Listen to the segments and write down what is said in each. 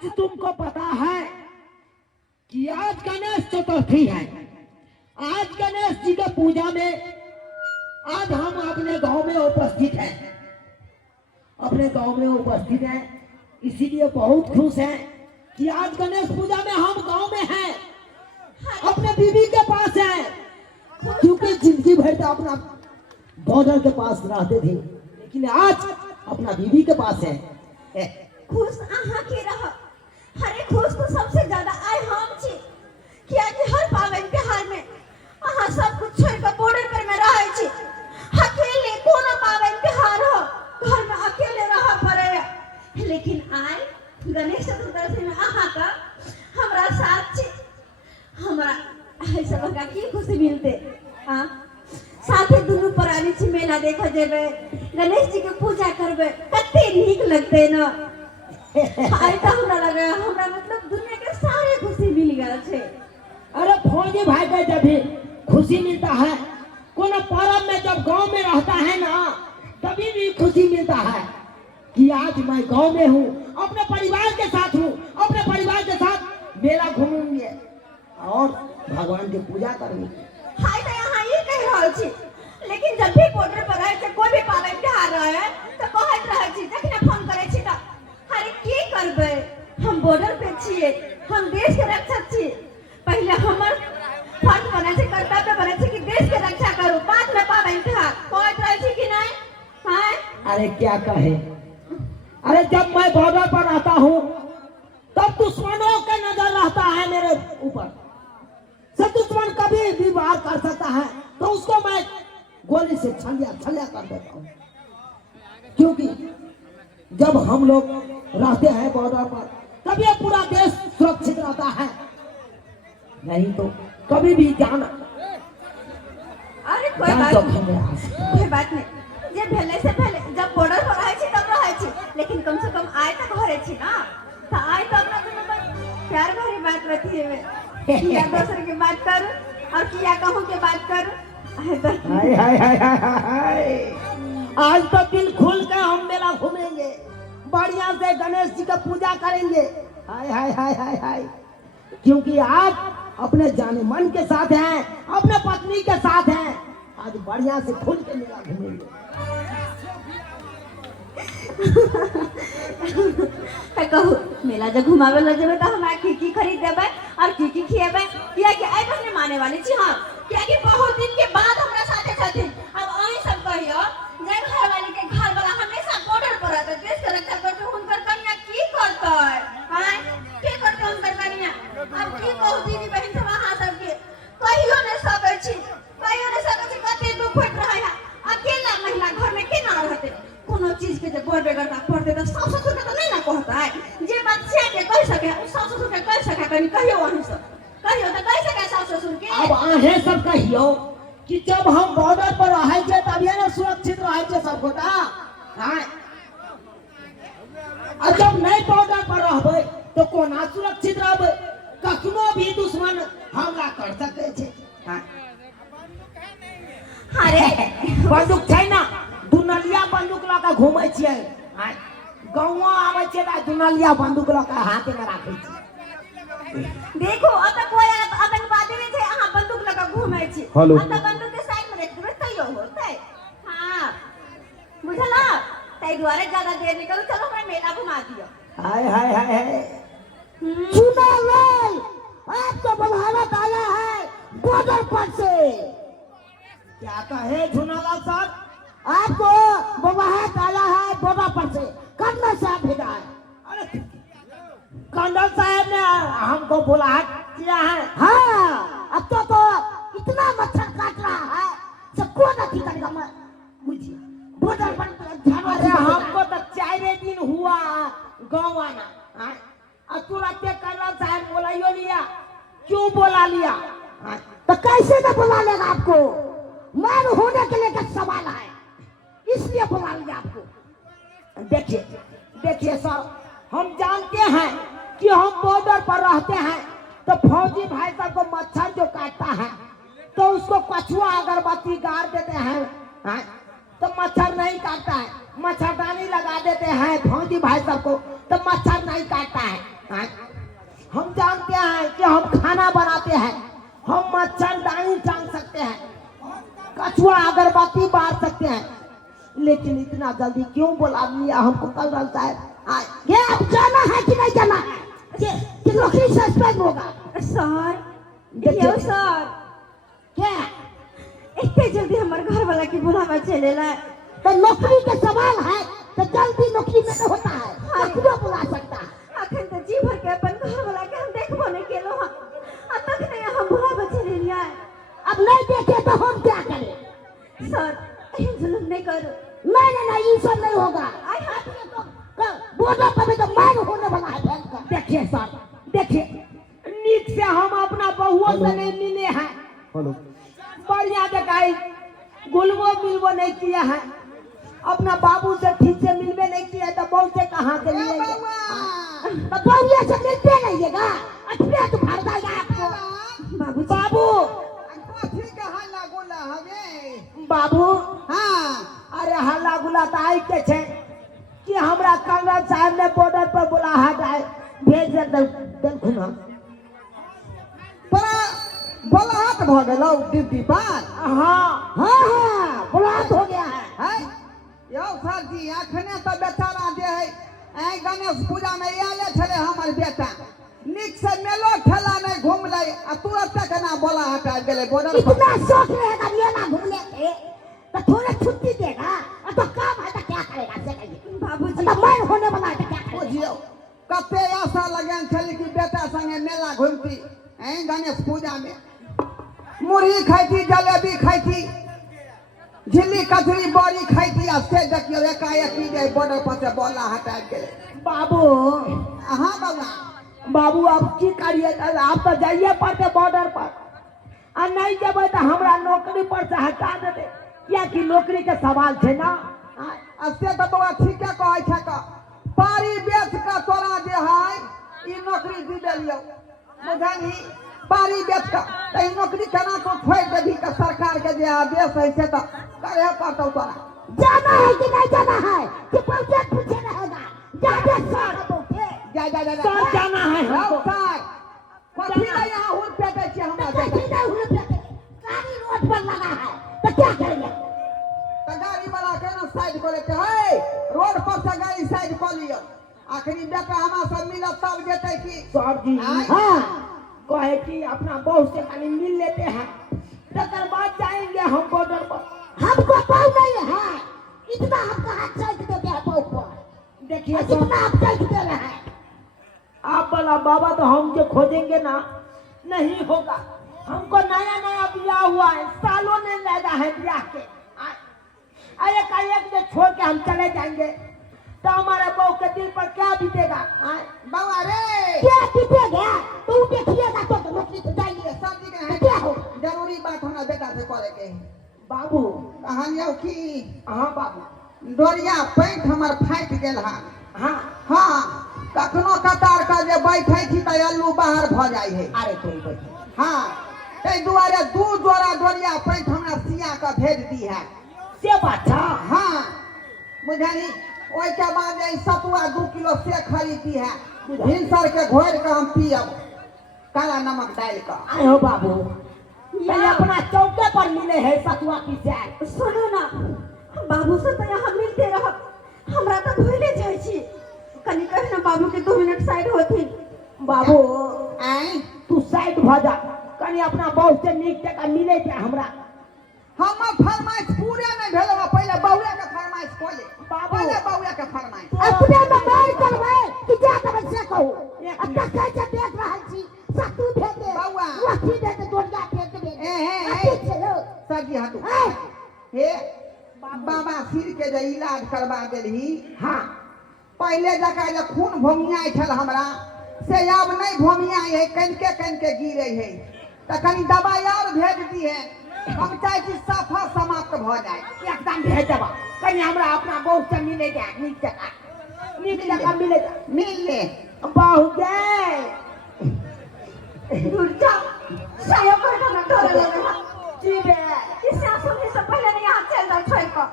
आज तुमको पता है कि आज गणेश चतुर्थी है। आज गणेश जी के पूजा में आज हम अपने गांव में उपस्थित हैं। अपने गांव में उपस्थित हैं, इसीलिए बहुत खुश हैं कि आज गणेश पूजा में हम गांव में हैं, अपने बीवी के पास हैं। क्योंकि जिंदगी भर तो अपना बॉर्डर के पास रहते थे, लेकिन आज अपना बीवी के पास है। खुश आहा के रह। हरे खुश तो सबसे ज्यादा आए हम छी कि आज हर पावन त्योहार में आहा सब कुछ छोड़ के बॉर्डर पर में रहे छी। अकेले कोनो पावन त्योहार हो घर में अकेले रह पड़े, लेकिन आए गणेश चतुर्थी में आहा का हमरा साथ छी। हमरा ऐसा लगा कि खुशी मिलते। हां साथे दुनु परानी छी, मेला देखा जेबे, गणेश जी के पूजा करबे, कते नीक लगते ना। आई तो हमरा लगा हमरा मतलब दुनिया के सारे खुशी मिल गया छे। अरे फौजी भाई का जब भी खुशी मिलता है, कोनो पर्व में जब गांव में रहता है ना, तभी भी खुशी मिलता है कि आज मैं गांव में हूँ, अपने परिवार के साथ हूँ, अपने परिवार के साथ मेला घूमूंगे और भगवान की पूजा करूंगी। हाय तो यहाँ ये कह रहल छी, लेकिन जब भी बॉर्डर पर रहे कोई भी पावन त्योहार रहे तो कहत रहे छी, जखने फोन करे छी त अरे की करबे, हम बॉर्डर पे छिए, हम देश के रक्षक छी। पहले हमर फर्ज बने छे, कर्तव्य बने छे कि देश के रक्षा करू, बाद में पावन त्योहार। कहत रहे छी कि नहीं? हां अरे क्या कहे, अरे जब मैं बॉर्डर पर रहता हूँ तब दुश्मनों का नजर रहता है मेरे ऊपर। सब दुश्मन कभी भी वार कर सकता है, तो उसको मैं गोली से छलिया छलिया कर देता हूँ। क्योंकि जब हम लोग रहते हैं बॉर्डर पर, तब ये पूरा देश सुरक्षित रहता है, नहीं तो कभी भी जाना। अरे कोई बात नहीं, जे भेले से भेले, जब बॉर्डर पर रहे छी तब रहे छी, लेकिन कम से कम आए तक घरे छी ना, तो आए तो अपना दुनू में प्यार भरी बात बतिएबे। किया दूसरे की बात करूं और किया कहूं के बात करूं। हाय हाय हाय हाय, आज तो दिल खुल के हम मेला घूमेंगे, बढ़िया से गणेश जी का पूजा करेंगे। हाय हाय हाय हाय हाय, क्योंकि आज अपने जाने मन के साथ हैं, अपने पत्नी के साथ हैं, आज बढ़िया से खुल के मेला घूमेंगे। कहू मेला जब घुमावे ल जेबे त हमरा की खरीद देबे और की खिएबे, किया कि आई बहने माने वाली छी हम, किया कि बहुत दिन के बाद हमरा साथे छथिन। अब आई सब कहियो जे घर वाली के घर वाला हमेशा बॉर्डर पर रहते, देश के रक्षा करते, हुनकर कन्या की करते हां की करते हुनकर कन्या। अब की कहू दीदी बहन सब अहां सब के कहियो न सकै छी, कहियो न सकै छी, कते दुख होत रहे है। अकेला महिला घर में केना रहते, कोनो चीज के जब बोलबे करता पड़ते तो सास ससुर के तो नहीं ना कहता है, जे बात से के कह सके उ सास ससुर के कह सके, कहीं कहियो वहीं से कहियो तो कह सके सास ससुर के। अब आहे सब कहियो कि जब हम बॉर्डर पर रहे छे तब ये ना सुरक्षित रहे छे सब गोटा। हां और जब नहीं बॉर्डर पर रहबे तो कोना सुरक्षित रहबे, कखनो भी दुश्मन हमला कर सके छे। हां अरे बंदूक छै ना, दुनलिया बंदूक लगा घूमे छिए। हां गांव आवे छे त दुनलिया बंदूक लगा हाथ में राखे छी। देखो अब कोई आतंकवादी नहीं छे, अहां बंदूक लगा घूमे छी, हेलो अब बंदूक के साइड में रख देबे तइयो होतै। हां बुझला, तै द्वारे ज्यादा देर नहीं करू, चलो हमरा मेला घुमा दियो। हाय हाय हाय हाय, सुना लाल आपको बलहावत आया है बॉर्डर पर से। क्या कहे झुनालाल साहब, आपको बलहावत आया है बॉर्डर पर से, कर्नल साहब भेजा है। अरे कर्नल साहब ने हमको बुलाया किया है। हाँ अब तो इतना मच्छर काट रहा है, सबको नहीं करेगा। मैं मुझे बॉर्डर पर अरे हमको तो 4 दिन हुआ गाँव आना, तुरंत कर्नल साहब बुलाइयो लिया। क्यों बुला लिया? तो कैसे न बुला लेगा आपको, मान होने के लिए सवाल है, इसलिए बुला लिया आपको। देखिए देखिए सर, हम जानते हैं कि हम बॉर्डर पर रहते हैं, तो फौजी भाई साहब को मच्छर जो काटता है तो उसको कछुआ अगरबत्ती गाड़ देते हैं, तो मच्छर नहीं काटता है। मच्छरदानी लगा देते हैं फौजी भाई साहब को, तो मच्छर नहीं काटता है। हाँ? हम जानते हैं कि हम खाना बनाते हैं, हम मच्छरदानी टांग सकते हैं, कछुआ अगरबत्ती बांध सकते हैं, लेकिन इतना जल्दी क्यों बुला लिया हमको कल रहता है? ये अब जाना है कि नहीं जाना है कि नौकरी सस्पेंड होगा? सर देखिए। यो सर क्या इतने जल्दी हमारे घर वाला की बुलावा चलेला तो नौकरी का सवाल है तो जल्दी नौकरी में तो होता है, हाँ। कछुआ बुला सकता है। अखन तो जी भर के अपन घर वाला के हम देखबो नहीं केलो हम अब तक नहीं हम बुलावा चलेलिया अब नहीं देखे तो हम क्या करें? सर एहन जुल्म नहीं करो नहीं ये सब नहीं होगा। आई हाथ में तो बॉर्डर पर भी तो मार होने वाला है भयंकर। देखिए सर, देखिए नीक से हम अपना बहुओं से नहीं मिले हैं, बढ़िया जगह गुलवो मिलवो नहीं किया है, अपना बाबू से ठीक से मिलवे नहीं किया तो बहू से कहाँ से मिलेंगे? तो बहुए से मिलते नहीं है अच्छे तो भर जाएगा आपको। बाबू बाबू हाँ अरे हल्ला गुला तो आई के छे कि हमरा कांग्रेस साहब ने बॉर्डर पर बुला हटाए भेज दल खुना। तोरा बलाहट भ गेलौ ड्यूटी पर। हाँ बुलाहट हो गया है। है यौ सर जी अखने तो बेचारा जे है ऐ गणेश पूजा में आले छले हमर बेटा निक से मेलो ठेला में घूम ले आ तुरंत केना बोला हटा गेले बॉर्डर पर। इतना शौक रहेगा ये ना घूमने के तो थोड़ा छुट्टी देगा तो काम है तो क्या करेगा से कहिए बाबूजी तो मन होने वाला है तो क्या करेगा? बुझियो कते आशा लगन छली कि बेटा संगे मेला घूमती ऐ गणेश पूजा में मुरही खाइती जलेबी खाइती झिल्ली कचरी बड़ी खाइती आ से देखियो एकाएक जे बॉर्डर पर से बोला हटा गेले। बाबू हाँ बाबा बाबू अब की करिए आप तो जाइए पड़ते बॉर्डर पर आ नहीं जेबे तो हमरा नौकरी पर से हटा देते क्या कि नौकरी के सवाल है ना। से तो बाबा ठीक है कहै छै का पारी बेच का तोरा जे है ई नौकरी दी देलियो बुझानी पारी बेच का त ई नौकरी केना को खोइ देबी का सरकार के जे आदेश है से तो करे पड़तौ तोरा। जाना है कि नहीं जाना है कि पहुंचे पूछे रहेगा जाने सर जा सर जाना है हमको। सर कथी ले यहाँ हुर पेटे छी हमरा तो देखे सीधा हुए पे गाड़ी रोड पर लगा है तो क्या करेंगे? त गाड़ी वाला केना साइड करे के है रोड पर से गाड़ी साइड कर लियो आखिरी बेटा हमरा सब मिलत तब जेतै की। सर जी हाँ कहे कि अपना बहू से कहीं मिल लेते हैं तकर बाद जाएंगे हम बॉर्डर पर। हमको बहू नहीं है इतना हमको हाथ साइड देते हैं बहू पर। देखिए कितना आप साइड दे रहे हैं आप बोला बाबा तो हम जो खोजेंगे ना नहीं होगा। हमको नया नया ब्याह हुआ है सालों ने लगा है ब्याह के एक छोड़ के हम चले जाएंगे तो हमारे बहू के दिल पर क्या बीतेगा? बाबा रे क्या बीतेगा? तू देखिएगा तो नौकरी तो जाएंगे सर जी के क्या हो जरूरी बात हमरा बेटा से करे के है। बाबू। कहानियों की हाँ बाबू डोरिया पैंट हमर फाटि गेल है। हाँ हाँ कखनो कतार का जे बैठे छी त अल्लू बाहर भ जाई है। अरे कोई बैठे हाँ तै दुआरे दू जोड़ा डोरिया पैंट हमरा सिया के भेज दी है से बात था। हाँ बुझानी ओइ के बाद जे सतुआ 2 किलो से खरीदी है भिनसर के घोर के हम पियब काला नमक डाल के। आए हो बाबू ये अपना चौके पर मिले है सतुआ की चाय। सुनो ना बाबू से तो यहाँ मिलते रह हमरा तो भूले जाय छी कनी कहे ना बाबू के 2 मिनट साइड होती। बाबू आई तू साइड भ जा कनी अपना बहू से नीक जगह मिले जा हमरा। हमर फरमाइश पूरे नहीं भेल बा पहले बउआ के फरमाइश कोले पहले बउआ के फरमाइश अपने में मार करबै कि जा तब से कहू अब तक से देख रहल छी सतु भेटे बउआ लठी देते डोरिया फेंक दे ए चलो सर जी हटू हे बाबा सिर के जे इलाज करवा देलही हाँ पहले जका जे खून भोमिया छल हमरा से अब नहीं भोमिया है कनके गिरे है त कनी दवाई और भेज दी है हम चाहे कि सफा समाप्त भ जाए एकदम भेज देबा कनी हमरा अपना बहू से मिले जा नीक जगह मिले जा मिल ले बहू गए दूर जा सायो कर ना डर लगे जी बे इस आंसू से पहले नहीं हाथ चल जा छोड़ को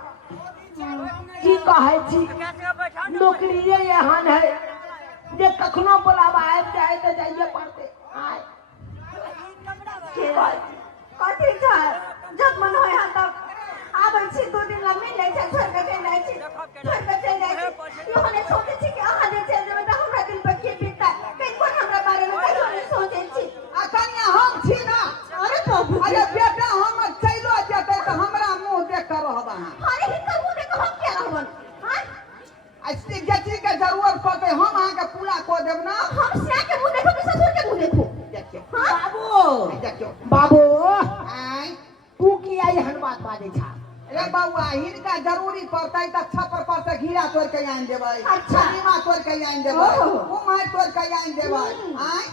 की कहे छी नौकरी ये यहाँ है जे कखनो बुलावा आब जाए तो जाइए पड़ते आए कथी छ जब मन होय हम तब आबै छी 2 दिन ला मिल लै छै छोड़ के चल जाइ छी इहो ने सोचे छी कि अहाँ जे चल जेबै त हमरा दिल पर के बीतता कहीं कोन हमरा बारे में कहियो नहीं सोचे छी आ कनिया हम छी ना अरे बाबू अरे बेटा हम चलो जेतै त हमरा मुंह देख कर रहब अहाँ अरे हिनकर मुंह देख हम क्या रहबन हां ऐसी जति के जरूरत पड़ते हम अहाँ के पूरा कर देब ना हम सिया के मुंह देखो कि ससुर के मुंह देखो देखियो बाबू देखियो बाबू आई तू की आई हन बात बाजे छा रे बउआ हिनका जरूरी पड़तै त छप्पर पर से घीरा तोड़ के आइन देबै अच्छा। नीमा तोड़ के आइन देबै ओहो। कुमार तोड़ के आइन देबै आई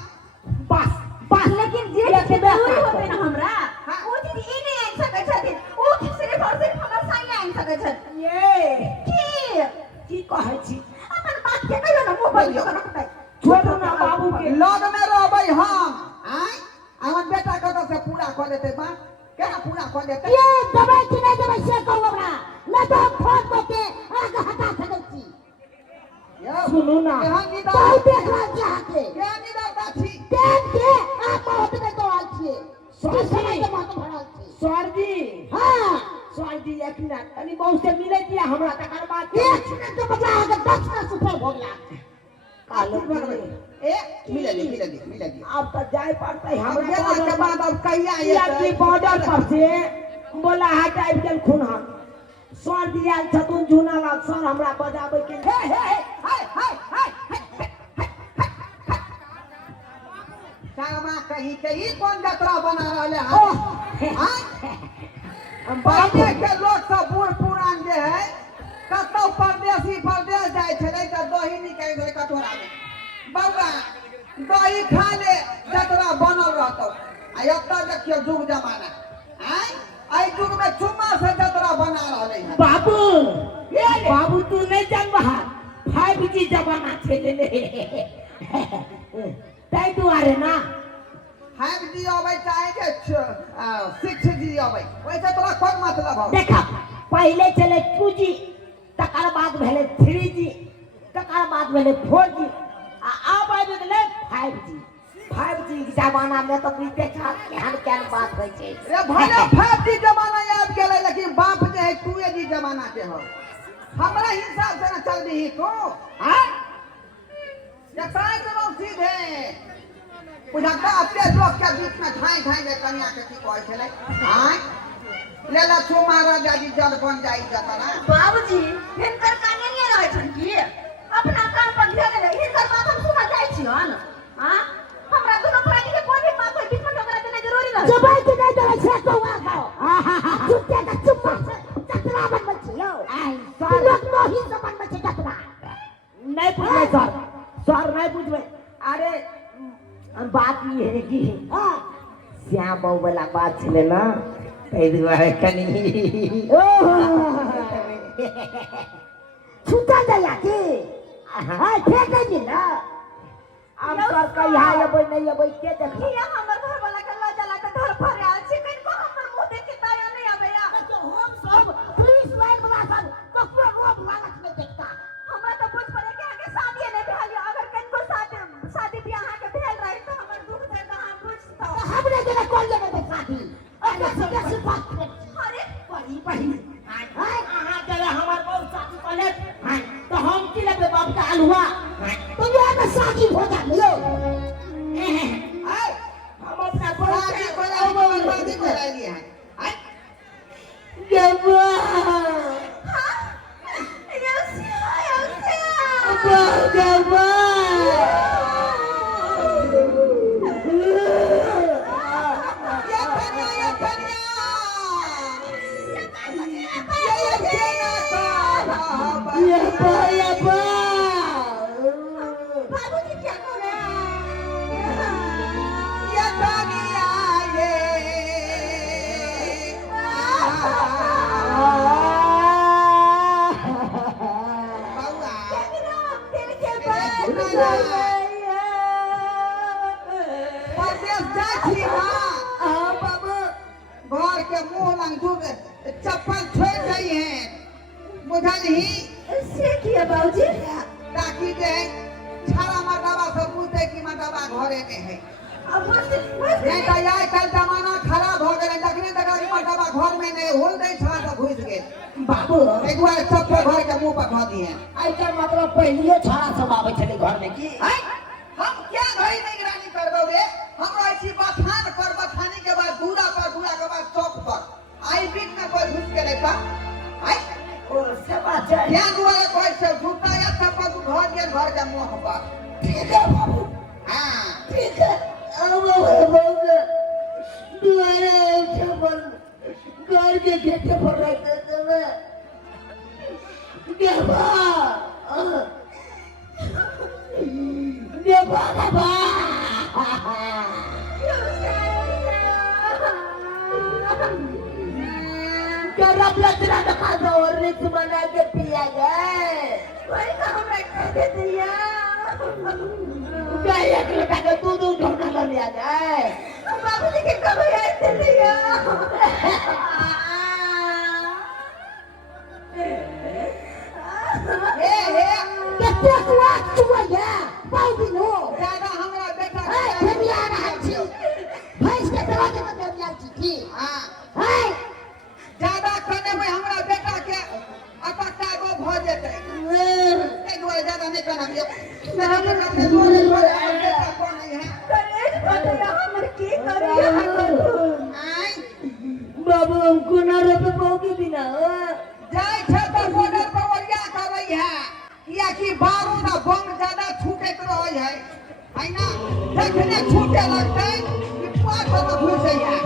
बस बस लेकिन जे के जरूरी होते ना हमरा हाँ। ओ चीज ई नहीं आइन सकै छथिन ओ सिर्फ और सिर्फ हमर संगे आइन सकै छथिन ये की कहै छी अपन बात के कहियो ना मुंह बंद करबै छोड़ू ना बाबू के लग में रहबै हम आई हमर बेटा कत से पूरा कर देतै बात केना पूरा कर देतै ये दबाई कि नहीं दबाई से कहू हमरा मैं तो फोन को के आगे हटा सकल छी यौ सुनू ना एहन निदान तो देखला चाहते के निदान छी देख के आप बहुत में तो आल छिए सर समय के बहुत भरल छी सर जी हां सर जी एक मिनट तनी बहुत से मिले दिया हमरा तकर बाद एक मिनट के बदला आगे 10 का सुपर हो गया कालो ए मिले दी अब तो जाए पड़ता है हम हमरा गेला के बाद अब कहिया या ये की बॉर्डर पर से बोला हटाई गेल खुनहा सर दिया छतुन झुना लाल सर हमरा बजाबै के हे हे हाय सामा कहीं कौन यात्रा बना रहले हैं बाबे के लोग सब बूढ़ पुरान जे है कतौ परदेश जाय छले त दही निकाल दे कटोरा में बाबा दही खा ले यात्रा बनल रहतौ आ एतऽ देखियो जुग जमाना हैं आई जुग में चुम्मा से यात्रा बना रहले हैं बाबू ये बाबू तू नहीं जान बहा 5G जमाना छे ले तै दुआरे ना 5G अबै चाहे जे 6G अबै वैसे तोरा कोन मतलब हो देखा पहले चले 2G तकर बाद भेले 3G तकर बाद भेले 4G आ अब आबि गेले 5G के जमाना में तो बुझते छ केहन बात होइ छै रे भले 5G जमाना याद गेलै लेकिन बाप जे है 2G जमाना के हो हमरा हिसाब से ना चल दी तो हां ये ताई तो सीधे बुझाता अपने लोग के बीच में ठाई के कन्या के की कहै छले हां लेला छुमारा जाजी जल बन जाई जतरा बाबूजी हिनकर काने नहीं रहै छन की अपना काम पर ध्यान दे हिनकर बात हम सुना जाइ छी हन हां हमरा दोनों प्राणी के कोई भी बात होय बीच में टकरा देना जरूरी नहीं जबाई के नहीं देबै से तो आ चुपके का चुप्पा से चतरा बनबै छी यौ आई सर लोग तो ही जबान में चतरा नहीं पूछबै सर नहीं पूछबै अरे बात ये है कि श्याम बाबू वाला बात छले ना तै दुआरे कनी छूटा जाया के हां फेंक दे ना अब सर कहिया अबै नहीं अबै के देख ये हमर घर वाला के लजा ला के घर पर आल छी कहीं को हमर मुंह देख के दया नहीं आबेया हम सब पुलिस लाइन वाला सब ककरो रोब लागत में देखता हमरा तो बुझ पड़े के आगे शादी नहीं भेल अगर कहीं को शादी ब्याह के भेल रही तो हमर दुख दर्द हां बुझतो हमने जरा कॉल लेने दे शादी अरे कैसे बात अरे पही हां आहा जरा हमर बहुत शादी पहले हां तो हम की लेबे बाप का हलवा तो ये में शादी हो जा लियो हम अपना शादी बर्बादी करा लिए हैं जब बाबूजी क्या कर रहे घर के मुंह लंग चप्पल छोड़ गई है बुझलही से किया बाबूजी ताकि जे छाड़ा मरदावा सब पूछे कि मर्दबा घरे में है अब बस नहीं तो आइ काल्हि जमाना खराब हो गए जखने तक मर्दबा घर में नहीं होल नहीं छा तो घुस गए बाबू एक बार सब घर के मुंह पर खा दिए आई का मतलब पहले छाड़ा सब आवे छले घर में की हैं? हम क्या घड़ी निगरानी करबो रे हम ऐसी बथान पर बथानी के बाद दूरा के बाद चौक पर आई बीच में कोई घुस के नहीं पा हैं? ओ समाचार क्या दुआरे कोई सब जूता या चप्पल तू घर के मुंह पर ठीक है बाबू हां ठीक है अब बाबू दुआरे चपल घर के गेट पर रख देते मैं देवा देवा करब लचरा दिखा दो और रिच बना के पिया गए वही तो हमरा कह देती है क्या एक लड़का के दूध ढोना ला लिया जाए बाबूजी के कब आए देती हे कितने कुआं चुआ है बाबू नो ज्यादा हमरा बेटा ए फेमिया रहा छी भैंस के दरवाजे में फेमिया छी थी हां है ज्यादा करने में हमरा बेटा के अटका गो भ जेतै एक दुआरे ज्यादा नहीं करना ये बोले बेटा कौन नहीं है कलेज बदला हमर की करिए आई बाबू हमको ना रहे बहु के बिना जाय छै त बॉर्डर पर ओरिया करई है किया कि बारूद आ बम ज्यादा छूटैत रहै है ना जखने छूटे लगतै कि पाछ में घुसै है